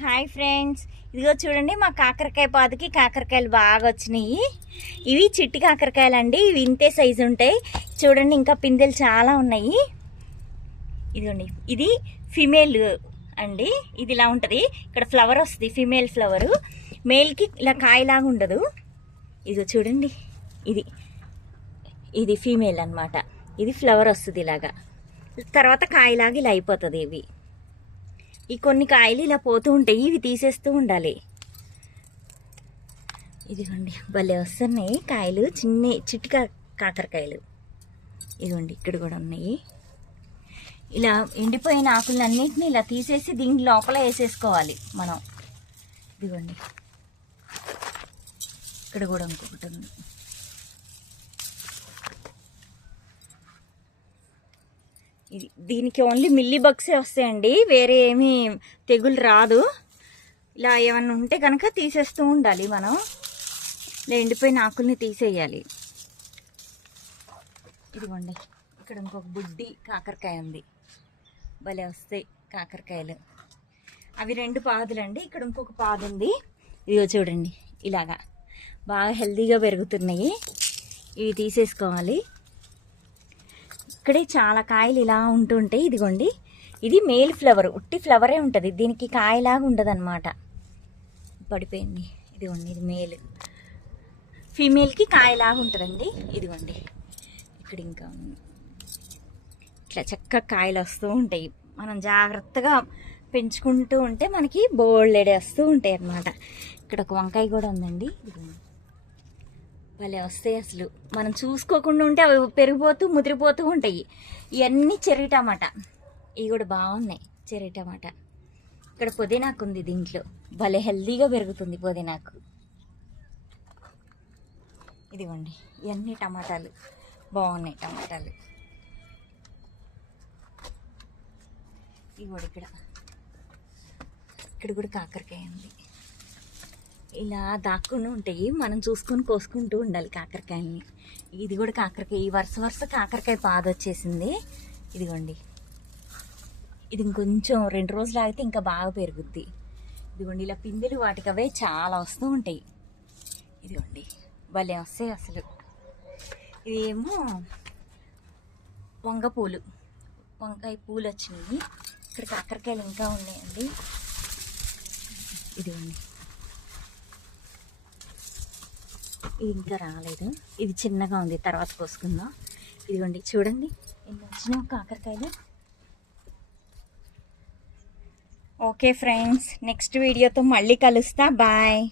Hi friends, ఇదిగో చూడండి మా కాకరకాయ పాదుకి కాకరకాయలు బాగా వచ్చినాయి. ఇవి చిట్టి కాకరకాయలు అండి. ఇవి ఇంతే సైజు ఉంటాయి. చూడండి ఇంకా పిందెలు చాలా ఉన్నాయి. ఇదిగోండి, ఇది ఫిమేల్ అండి. ఇది ఇలా ఉంటుంది. ఇక్కడ ఫ్లవర్ వస్తుంది, ఫిమేల్ ఫ్లవరు. మేల్కి ఇలా కాయలాగా ఉండదు. ఇదిగో చూడండి, ఇది ఫీమేల్ అనమాట. ఇది ఫ్లవర్ వస్తుంది ఇలాగా, తర్వాత కాయలాగా ఇలా అయిపోతుంది. ఈ కొన్ని కాయలు ఇలా పోతూ ఉంటాయి, ఇవి తీసేస్తూ ఉండాలి. ఇదిగోండి భలే వస్తున్నాయి కాయలు, చిట్టి కాకరకాయలు. ఇదిగోండి ఇక్కడ కూడా ఉన్నాయి. ఇలా ఎండిపోయిన ఆకులన్నింటినీ ఇలా తీసేసి దీని లోపల వేసేసుకోవాలి మనం. ఇదిగోండి ఇక్కడ కూడా ఇంకొకటి ఉంది. దీనికి ఓన్లీ మిల్లీ బగ్సే వస్తాయండి, వేరే ఏమీ తెగులు రాదు. ఇలా ఏమన్నా ఉంటే కనుక తీసేస్తూ ఉండాలి మనం. ఇలా ఎండిపోయిన ఆకుల్ని తీసేయాలి. ఇదిగోండి ఇక్కడ ఇంకొక బుడ్డి కాకరకాయ ఉంది. భలే వస్తాయి కాకరకాయలు. అవి 2 పాదులండి. ఇక్కడ ఇంకొక పాదు ఉంది. ఇదిగో చూడండి, ఇలాగా బాగా హెల్తీగా పెరుగుతున్నాయి. ఇవి తీసేసుకోవాలి. ఇక్కడే చాలా కాయలు ఇలా ఉంటుంటాయి. ఇదిగోండి, ఇది మేల్ ఫ్లవర్, ఉట్టి ఫ్లవరే ఉంటుంది, దీనికి కాయలాగా ఉండదు అనమాట. పడిపోయింది. ఇదిగోండి ఇది మేల్. ఫీమేల్కి కాయలాగా ఉంటుందండి. ఇదిగోండి ఇక్కడ ఇంకా ఇట్లా చక్కగా కాయలు వస్తూ ఉంటాయి. మనం జాగ్రత్తగా పెంచుకుంటూ ఉంటే మనకి బోల్డెడే వస్తూ ఉంటాయి అన్నమాట. ఇక్కడ ఒక వంకాయ కూడా ఉందండి. ఇదిగోండి భలే వస్తాయి అసలు. మనం చూసుకోకుండా ఉంటే అవి పెరిగిపోతూ ముదిరిపోతూ ఉంటాయి. ఇవన్నీ చెర్రీ టమాటా, ఇవి కూడా బాగున్నాయి చెర్రీ టమాటా. ఇక్కడ పుదీనాకు ఉంది, దీంట్లో భలే హెల్తీగా పెరుగుతుంది పుదీనాకు. ఇదిగోండి ఇవన్నీ టమాటాలు బాగున్నాయి టమాటాలు. ఇవి కూడా ఇక్కడ కూడా కాకరకాయ ఉంది. ఇలా దాక్కుని ఉంటాయి, మనం చూసుకొని కోసుకుంటూ ఉండాలి కాకరకాయలని. ఇది కూడా కాకరకాయ, ఈ వరుస కాకరకాయ పాదు వచ్చేసింది. ఇదిగోండి, ఇది ఇంకొంచెం 2 రోజులు ఆగితే ఇంకా బాగా పెరుగుద్ది. ఇదిగోండి ఇలా పిందెలు వాటికి అవే చాలా వస్తూ ఉంటాయి. ఇదిగోండి భలే వస్తాయి అసలు. ఇదేమో వంకాయ పూలు వచ్చినాయి. ఇక్కడ కాకరకాయలు ఇంకా ఉన్నాయండి. ఇదిగోండి ఇది ఇంకా రాలేదు, ఇది చిన్నగా ఉంది, తర్వాత కోసుకుందాం. ఇదిగోండి చూడండి ఎన్ని వచ్చినాయి కాకరకాయలు. ఓకే ఫ్రెండ్స్, నెక్స్ట్ వీడియోతో మళ్ళీ కలుస్తా. బాయ్.